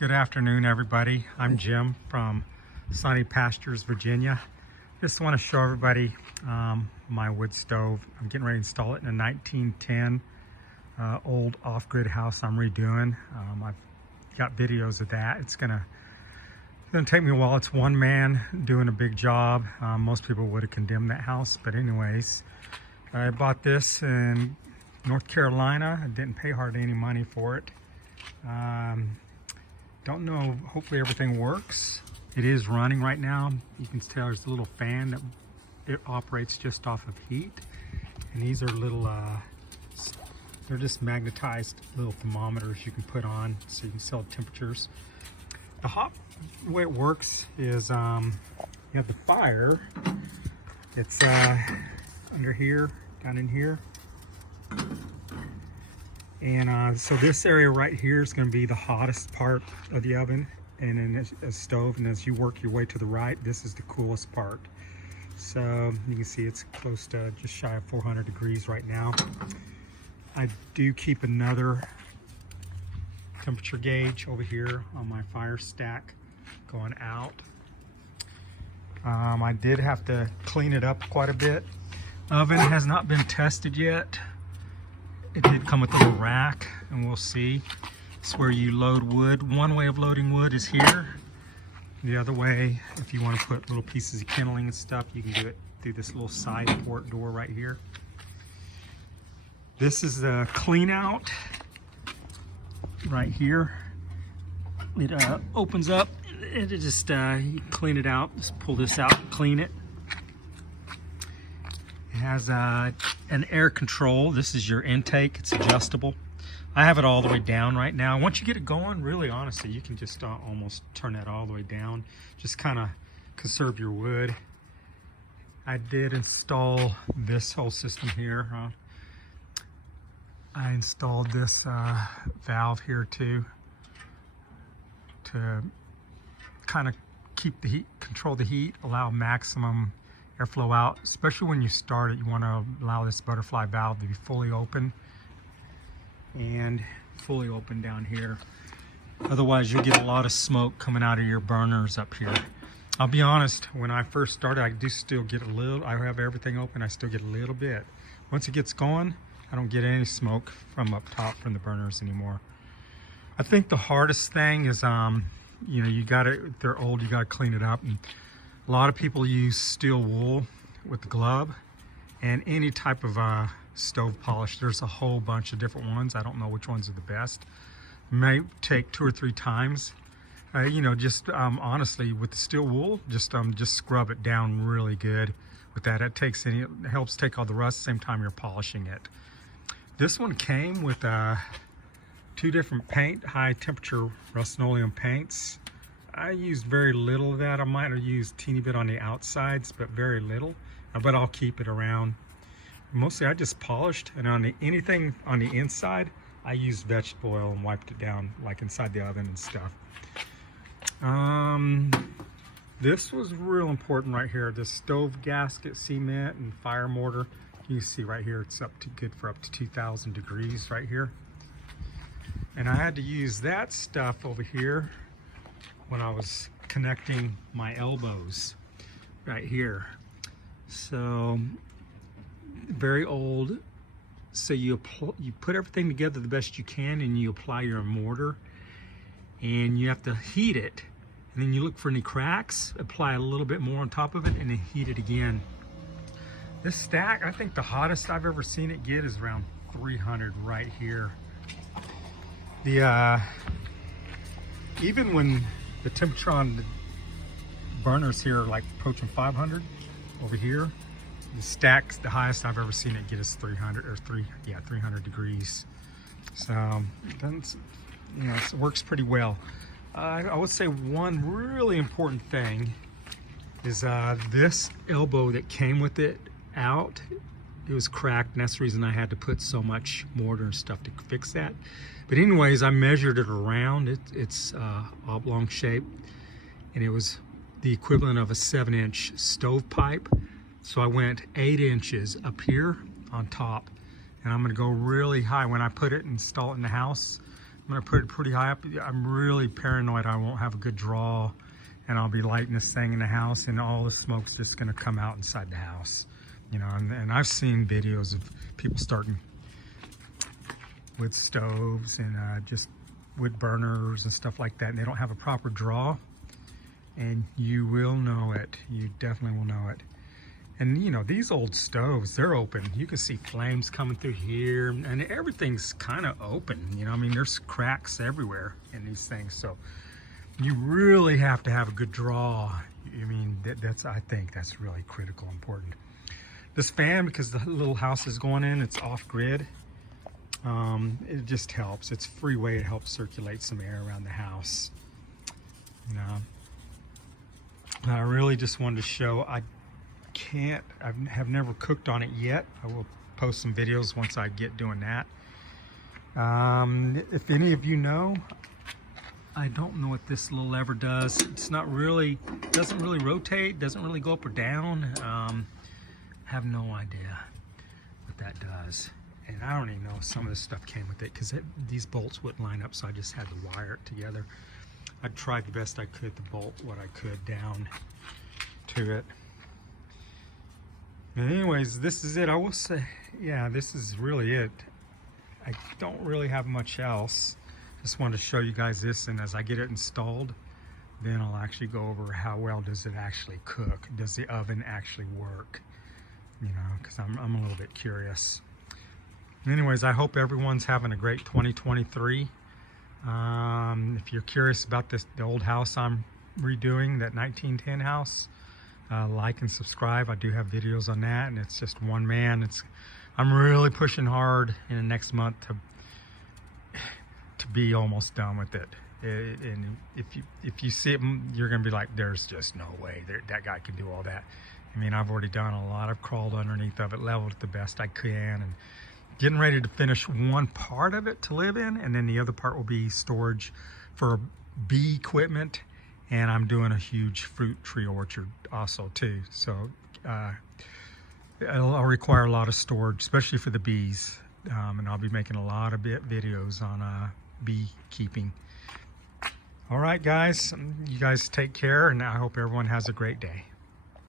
Good afternoon, everybody. I'm Jim from Sunny Pastures, Virginia. Just want to show everybody my wood stove. I'm getting ready to install it in a 1910 old off-grid house I'm redoing. I've got videos of that. It's gonna take me a while. It's one man doing a big job. Most people would have condemned that house, but anyways, I bought this in North Carolina. I didn't pay hardly any money for it. Don't know, hopefully everything works. It is running right now. You can tell there's a little fan that it operates just off of heat. And these are little, they're just magnetized little thermometers you can put on so you can tell temperatures. The way it works is you have the fire. It's under here, down in here. And so this area right here is going to be the hottest part of the oven and then a stove. And as you work your way to the right, this is the coolest part. So you can see it's close to just shy of 400 degrees right now. I do keep another temperature gauge over here on my fire stack going out. I did have to clean it up quite a bit. Oven has not been tested yet. It did come with a little rack, and we'll see. It's where you load wood. One way of loading wood is here. The other way, if you want to put little pieces of kindling and stuff, you can do it through this little side port door right here. This is the clean out right here. It opens up. It just you clean it out. Just pull this out, clean it. It has an air control. This is your intake. It's adjustable. I have it all the way down right now. Once you get it going, really honestly, you can just almost turn that all the way down. Just kind of conserve your wood. I did install this whole system here. I installed this valve here too to kind of keep the heat, control the heat, allow maximum airflow out. Especially when you start it, you want to allow this butterfly valve to be fully open and fully open down here. Otherwise you'll get a lot of smoke coming out of your burners up here. I'll be honest, when I first started, I do still get a little, I have everything open, I still get a little bit. Once it gets going, I don't get any smoke from up top from the burners anymore. I think the hardest thing is, you know, you gotta, if they're old, you gotta clean it up. And a lot of people use steel wool with the glove and any type of stove polish. There's a whole bunch of different ones. I don't know which ones are the best. It may take 2 or 3 times. You know, just honestly, with the steel wool, just scrub it down really good with that. It helps take all the rust same time you're polishing it. This one came with 2 different high temperature Rust-Oleum paints. I used very little of that. I might have used a teeny bit on the outsides, but very little. But I'll keep it around. Mostly I just polished, and on anything on the inside, I used vegetable oil and wiped it down, like inside the oven and stuff. This was real important right here. The stove gasket cement and fire mortar. You see right here, it's good for up to 2,000 degrees right here. And I had to use that stuff over here when I was connecting my elbows right here. So very old. So you put everything together the best you can, and you apply your mortar, and you have to heat it, and then you look for any cracks, apply a little bit more on top of it, and then heat it again. This stack, I think the hottest I've ever seen it get is around 300 right here. The even when the temperature on the burners here are like approaching 500 over here, the stacks, the highest I've ever seen it get is 300 degrees. So you know, it works pretty well. I would say one really important thing is this elbow that came with it out. It was cracked, and that's the reason I had to put so much mortar and stuff to fix that. But anyways, I measured it around. It's oblong shape, and it was the equivalent of a 7-inch stovepipe. So I went 8 inches up here on top, and I'm gonna go really high when I install it in the house. I'm gonna put it pretty high up. I'm really paranoid I won't have a good draw, and I'll be lighting this thing in the house and all the smoke's just gonna come out inside the house. You know, and I've seen videos of people starting with stoves and just wood burners and stuff like that, and they don't have a proper draw, and you will know it. You definitely will know it. And you know, these old stoves, they're open. You can see flames coming through here, and everything's kind of open. You know, I mean, there's cracks everywhere in these things. So you really have to have a good draw. I mean, I think that's really critical, important. This fan, because the little house is going in, it's off grid. It just helps. It's a free way to help circulate some air around the house. You know, I really just wanted to show. I have never cooked on it yet. I will post some videos once I get doing that. If any of you know, I don't know what this little lever does. It's not really, doesn't really rotate, doesn't really go up or down. Have no idea what that does. And I don't even know if some of this stuff came with it, because these bolts wouldn't line up, so I just had to wire it together. I tried the best I could to bolt what I could down to it. And anyways, this is it. I will say, yeah, this is really it. I don't really have much else. Just wanted to show you guys this, and as I get it installed, then I'll actually go over how well does it actually cook. Does the oven actually work? You know, because I'm a little bit curious. Anyways, I hope everyone's having a great 2023. If you're curious about the old house I'm redoing, that 1910 house, like and subscribe. I do have videos on that, and it's just one man. I'm really pushing hard in the next month to be almost done with it. And if you see it, you're gonna be like, there's just no way that guy can do all that. I mean, I've already done a lot. I've crawled underneath of it, leveled it the best I can, and getting ready to finish one part of it to live in, and then the other part will be storage for bee equipment, and I'm doing a huge fruit tree orchard also too. So I'll require a lot of storage, especially for the bees, and I'll be making a lot of videos on beekeeping. All right, guys, you guys take care, and I hope everyone has a great day.